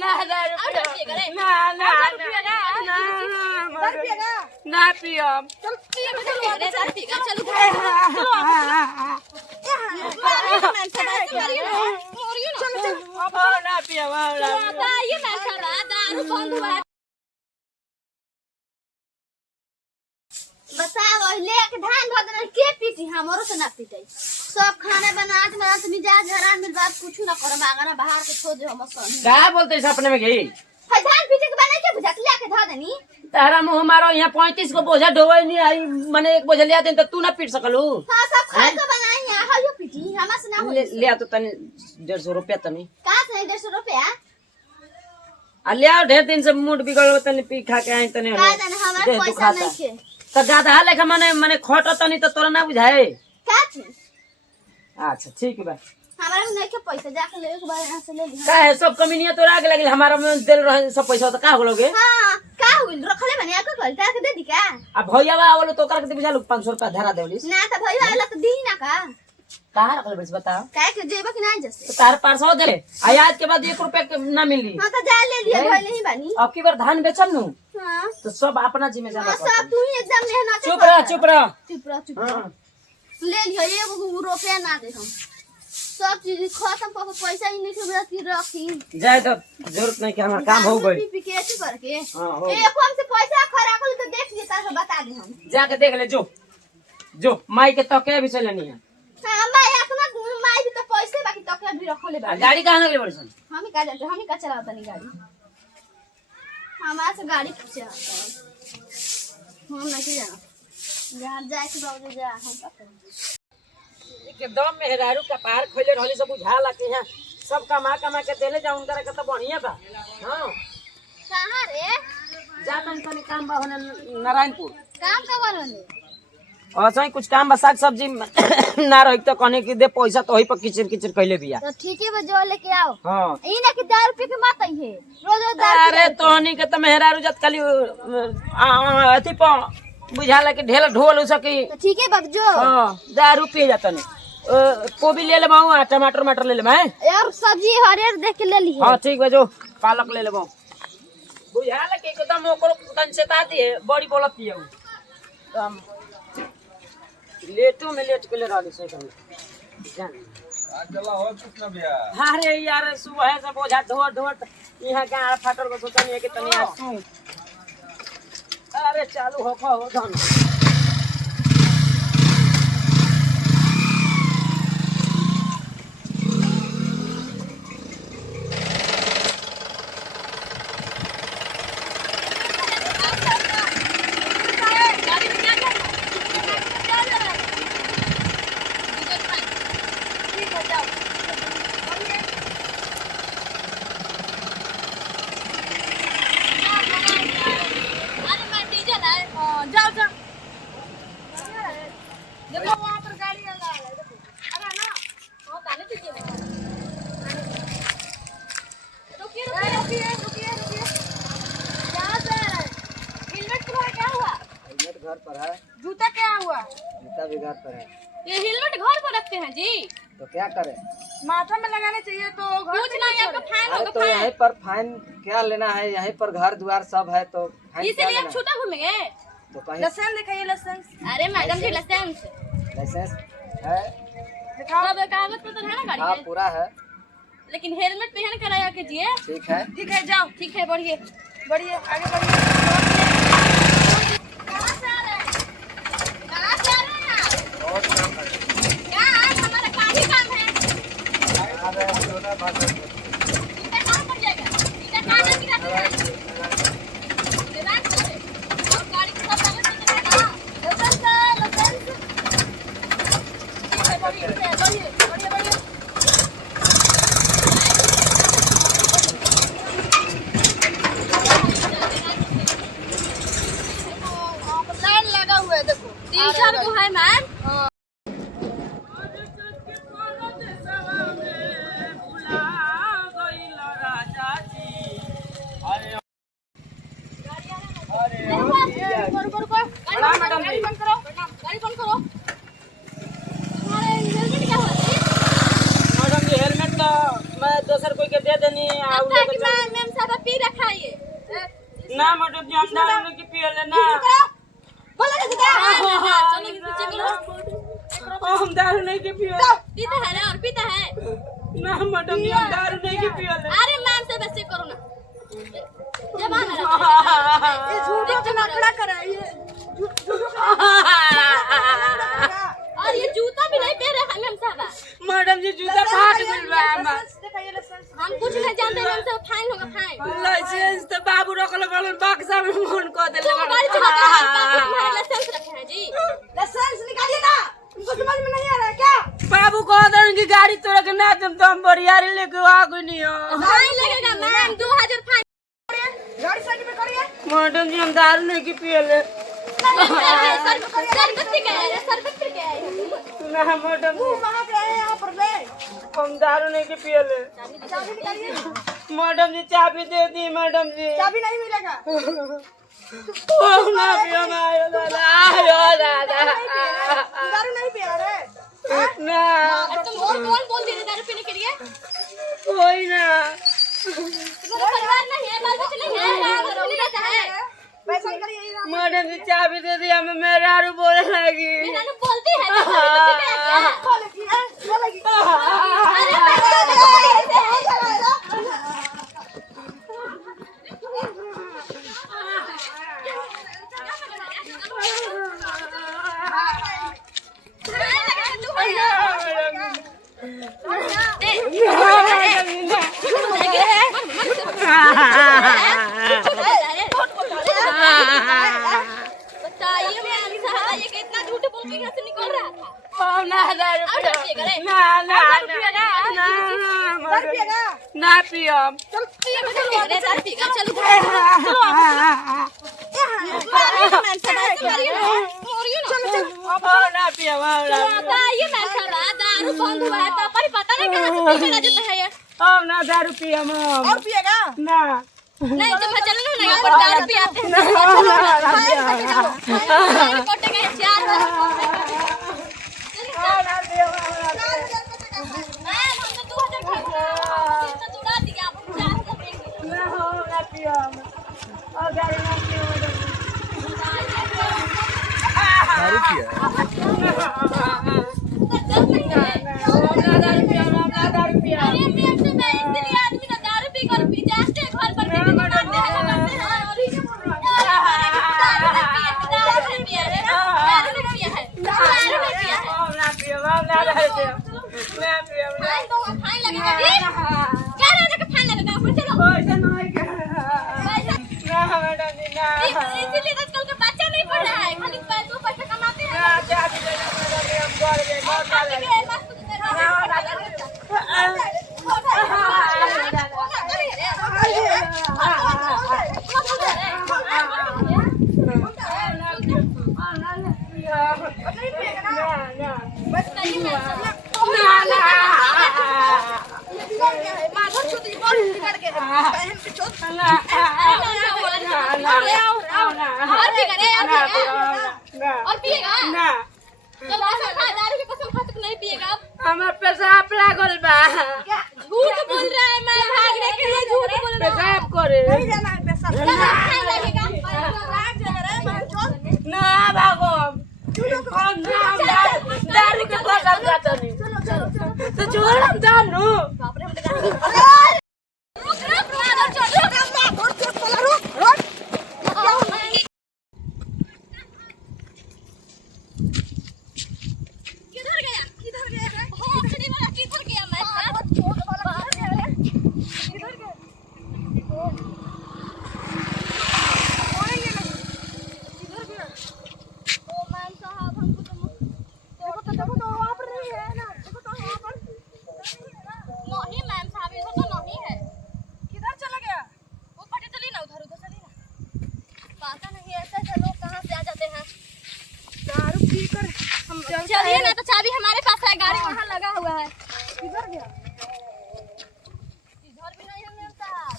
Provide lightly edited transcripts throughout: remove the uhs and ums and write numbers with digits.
ना ना ना ना पियो चल पिएगा चलो ना पियो ये ना खाना दारू बंद हुआ बताओ लेके धान धो देना के पीटी हमरो से ना पीटे सब खाने बना के मेरा से मिजाज हराम मिल बात कुछ ना कर मांगना बाहर के छोड़ दे हम सन क्या बोलते हैं अपने में घी है धान पीटे के बना के बुझा के लेके धो देनी तारा मुंह मारो यहाँ 35 को बोझा ढोवे नहीं आई मने एक बोझा लिया तो तू ना पीट सकलू हां सब खा के बनाई है हायो पीटी हमरा से ना हो लिया तो तनी 150 रुपया तनी का से 150 रुपया आ लिया ढेर दिन से मूड बिगड़ तनी पी खा के आई तनी का देना हमारे पैसा नहीं के तो गाधा लेखा मने खोट तनी तो तोरा ना बुझाए का थी अच्छा ठीक बा हमारा में नहीं के पैसा जाके ले के बारे यहां से ले ली का है सब कमीनिया तोरा आगे लगे हमारा में देल रहे सब पैसा तो का होलोगे हां का होइल रखले बने आके गलता के दे दी का आ भैया बा आवलो तो ओकरा के बुझालू 500 रुपया धरा देवलिस ना तो भैया आला तो दी ना का कहां रखले बस बताओ काहे के जेबा कि नहीं जैसे तो तार 500 दे आ आज के बाद 1 रुपया के ना मिली हां तो जा ले लिया भइले ही बानी अब की बार धान बेचम नु हां तो सब अपना जिम्मेदारी हां सब तू ही एकदम मेहनत चुप रह चुप रह हां ले लियो एगो रुपया ना दे हम सब चीज खत्म पर पैसा ही नहीं खबरा की रखी जाए तो जरूरत नहीं कि हमारा काम हो गई पिकेट करके हां हो ए हमसे पैसा खरा को तो देख लेता है बता दे हम जाके देख ले जो माई के तके भी से लेनी है हां माई अपना माई भी तो पैसे बाकी तके भी रखले बा गाड़ी कहां लगले बड़सन हम ही का जानते हम ही का चलावता नहीं गाड़ी हमारा से गाड़ी पीछे आता हम नहीं जाना जहां जाए के बाबू जा हम पता एकदम मेहरारू का पार खोले रहली सब बुझा लाके हैं सब कमा के देले जा उनकर के तो बढ़िया बा हां कहां रे जा तनी काम बा होने नारायणपुर काम का बोलने और सही कुछ काम बा साग सब्जी ना रही तो कहने की दे पैसा तो वही पर किचर कहले बिया तो ठीक है जो लेके आओ हां ई ना कि 10 रुपए के मत आई है रोज रोज 10 अरे तोहनी के तो मेहरारू जत खाली अथी पर बुझाला के ढेला ढोल सकी तो ठीक है बगजो हां 10 रुपये जाता ने कोबी ले ले बाऊ टमाटर ले ले मैं यार सब्जी हरियर देख के ले ली हां ठीक बा जो पालक ले ले बाऊ बुझाला के एकदम ओकरो तन से ताती है बड़ी बोलत पियो हम लेटो में लेट के ले रहली से जान आज चला हो कुछ ना भैया अरे यार सुबह से बोझा ढोर यहाँ के आड़ फाटल को सोचनी है कि तनी आसू अरे चालू हो धन जाओ देखो वहां पर गाड़ी लगा है देखो अरे ना वो काले पीछे में रुकिए क्या सर हेलमेट तो क्या हुआ हेलमेट घर पर है जूता क्या हुआ जूता भी घर पर है ये हेलमेट घर पर रखते हैं जी तो क्या करें माथा में लगाने चाहिए तो कुछ नहीं आपका फाइन अरे होगा तो यहीं पर फाइन क्या लेना है यहीं पर घर द्वार सब है तो फाइन क्या इसलिए लेना आप छूटा घूमेंगे है? तो कहीं लाइसेंस दिखाइए लाइसेंस अरे मैडम जी लाइसेंस लाइसेंस है दिखाओ कागज पत्र है ना गाड़ी हाँ में पूरा है लेकिन हेलमेट पहन कर आया कीजिए ठीक है जाओ ठीक है बढ़िए आगे बढ़िए कहाँ से आ रहे हैं आप? और काम है क्या आज हमारा काम ही काम है इधर कहाँ पर जाएगा इधर कहाँ जाके रहते हैं दिमाग से और गाड़ी के सब कागज पत्र है ना लाइसेंस ठीक है बढ़िए लाइन लगा हुआ है देखो 3-4 को है मैम गाड़ी बंद करो तुम्हारे हेलमेट क्या हुआ जी मैडम जी हेलमेट तो मैं दूसर कोई के दे देनी लगता है कि मैम मैडम जी हम दारू नहीं पियले ना बोला ना तुझे चलो पीछे करो हम दारू नहीं के पियले पीता है ना और पीता है ना मैडम जी हम दारू नहीं के पियले अरे मैम से वैसे करो ना जबान ये झूठो के नखरा करे ये और ये जूता भी नहीं पहन रहा मैम साहब मैडम जी जूता फाट गइल बा हम कुछ नहीं जानते मैम साहब फाइन होगा फाइन लाइसेंस तो बाबू रखल बड़न बक्सा में फोन कर देले तुम गाड़ी चलाते हैं हमारे लाइसेंस रखे हैं जी लाइसेंस निकालिए ना तुमको समझ में नहीं आ रहा है क्या बाबू कह देन की गाड़ी तोरा के ना तुम तो हम बरियारी लेके आ गई नहीं हो फाइन लगेगा मैम 2000 फाइन गाड़ी साइड में करिए मैडम जी हम दारू नहीं के पियले सरबत पी गए ना मैडम जी वहां पे आए यहां पर ले हम दारू नहीं के पियले चाबी निकालिए मैडम जी चाबी दे दी मैडम जी चाबी नहीं मिलेगा ओ ना पियो आयो दादा आयो दादा दारू नहीं पिया रे ना तुम और कौन बोल दे रहे दारू पीने के लिए कोई ना तुम्हारा परिवार नहीं है बाल बच्चे नहीं है नहीं रहता है पैसा निकालिए मैडम जी चाबी दे दी हमें मेरे आरू बोलने लगी मैंने बोलती है बोलेगी बोलेगी अरे बताइए मैम साहब ये कितना झूठ बोल के यहाँ से निकल रहा था ना दारू पियो ना ना दारू पिएगा ना पियो चल चलो ना पियो बताइए मैम साहब दारू बंद हुआ है तो पर पता नहीं कहाँ से पीने जाता है ये हम ना दारू पियो और पिएगा ना नहीं तो मैं चल ना यहाँ पर दारू पियाते हैं कोटे के 4 बार मैम हम तो 2000 तो जुड़ा दिया आप 4 देंगे ना पियो और गाड़ी ना पियो दारू पिया अरे मैम से मैं इसलिए आदमी ना दारू पी कर पी जाते हैं घर पर भी मारते हैं फाइन लगेगा जी क्या रहने का फाइन लगेगा फिर चलो इसीलिए आजकल के बच्चा नहीं पढ़ रहा है खाली पैसा कमाते हैं और पिएगा तो दारू की कसम खा तक नहीं पिएगा हमार पेशाब लागल बा झूठ बोल रहा है मैं भागने के लिए झूठ बोल रहा पेशाब करे नहीं जाना है पैसा फाइन लगेगा ना भागो हम ना दारू के कसम खाता नहीं तो छोड़ हम जानू चलिए ना तो चाबी हमारे पास है गाड़ी वहाँ लगा हुआ है किधर गया इधर भी नहीं है मेम साहब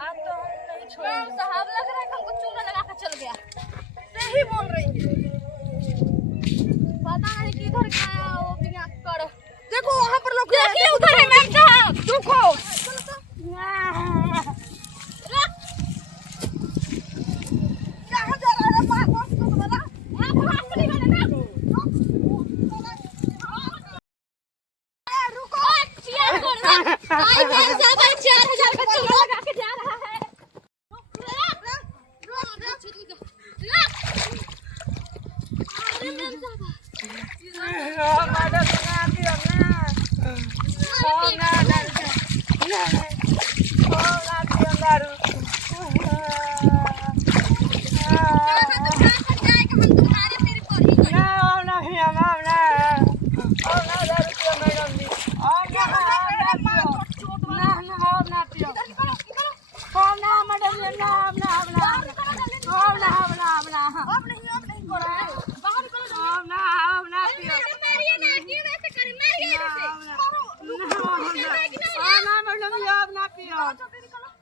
आप तो नहीं मेम साहब लग रहा है कि हमको चूना लगा कर चल गया सही बोल रही है पता नहीं किधर गया वो बिना कर देखो वहाँ पर लोग देखिए उधर है मेम साहब रुको कहाँ जा रहा है बाहर बस तो बता हां बाहर से निकल ना रुको पिया छोड़ दे आई मैं सब 4000 का चूड़ा लगा के जा रहा है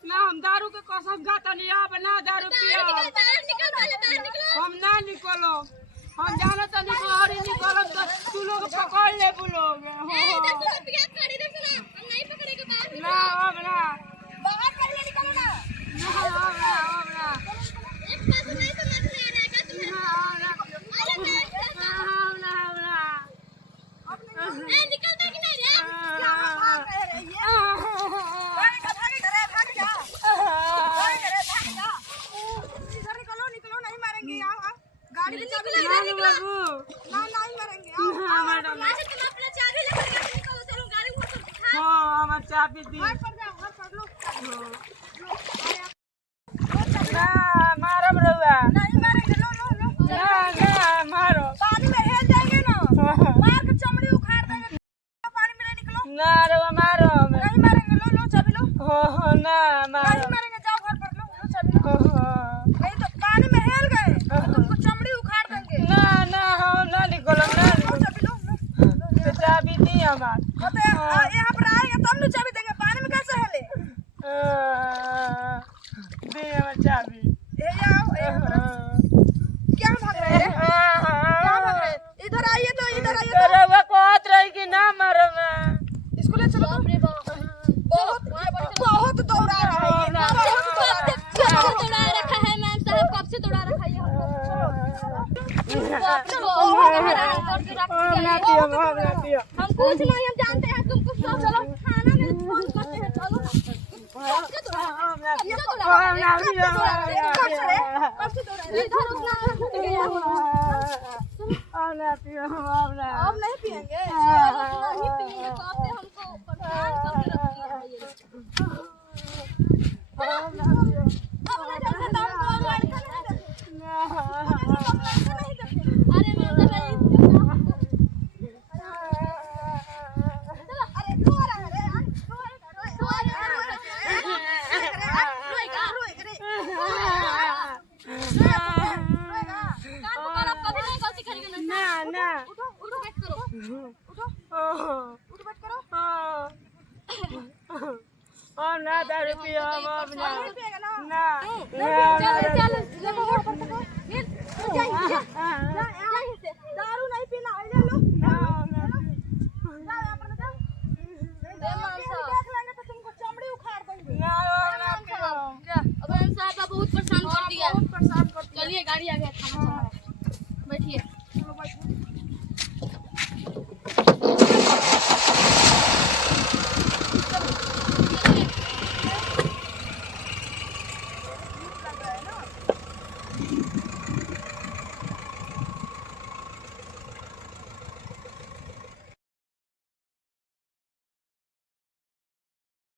ना हम दारू के कसम खाता नहीं अब ना दारू पियो हम ना निकलो हम जानो तो निकल निकलो तो तू लोग पकड़ ले बुलोग ना अब ना बाहर पहले निकलो ना अब ना एक पास नहीं तो मत ले रहा है ए निकलता कि नहीं रे क्या भाग रहे ये भाग जा इधर निकलो नहीं मारेंगे आओ गाड़ी की चाबी ले बाबू ना नहीं मारेंगे आओ मैडम तुम अपना चाबी लेकर निकलो चलो गाड़ी मोटर हां हम चाबी दी घर पर जाओ घर पर लो ना मारम रहुआ नहीं मारेंगे लो ना मारो पानी में हेल जाएंगे ना मार के चमड़ी उखाड़ देंगे पानी में नहीं निकलो ना रहुआ मारो नहीं मारेंगे लो चाबी लो हो ना मारो नहीं मारेंगे जाओ घर पर लो चाबी लो हो नहीं तो पानी में हेल गए तो तुमको चमड़ी उखाड़ देंगे ना हम ना निकलो ना चाबी लो तो चाबी दी हमार तो यहाँ पर आएंगे तब न चाबी देंगे पानी में कैसे हेले दी हमार चाबी ये आओ क्या भाग रहे हैं क्या भाग रहे हैं इधर आइए तो रहुआ कहत रही कि ना मारो मैं स्कूल चलो बहुत दौड़ा रहा है ये कब से तोड़ा रखा है मैम साहब कब से तोड़ा रखा है हम कुछ नहीं हम जानते हैं तुम कुछ तो चलो थाना में फोन करते हैं चलो कब से तोड़ा अब नहीं पिएंगे नहीं पिएंगे कब से हमको परेशान करके रखी है ये अब नहीं चलते तो हमको लड़का नहीं देते अरे मैं तो अरे रो रहा है रे कभी नहीं गलती करेंगे ना उठो बैठ करो उठ बैठ करो ना दारू पियो अब ना नहीं पिएगा ना ना दारू नहीं पीना है ले लो देख लेंगे तो तुमको चमड़ी उखाड़ देंगे अब हम साहब बहुत